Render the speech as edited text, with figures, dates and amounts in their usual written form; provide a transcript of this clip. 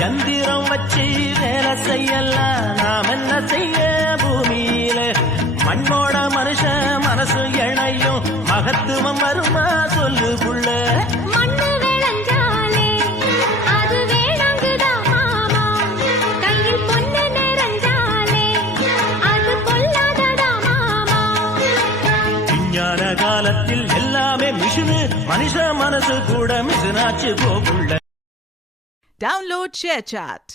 யந்திரம் வச்சு வேலை செய்யலாம் நாம் என்ன செய்ய பூமியில மண்ணோட மனுஷன் மனசு இணையும் மகத்துவம் வருமா சொல்லு புள்ள மண்ணு விளைஞ்சாலே அது வேணாங்குதா மாமா கையில் பொண்ணு நிறைஞ்சாலே அது பொல்லாததா மாமா விஞ்ஞான காலத்தில் எல்லாமே மிஷினு மனுஷ மனசு கூட மிஷினாச்சு போகுள்ள Download ShareChat.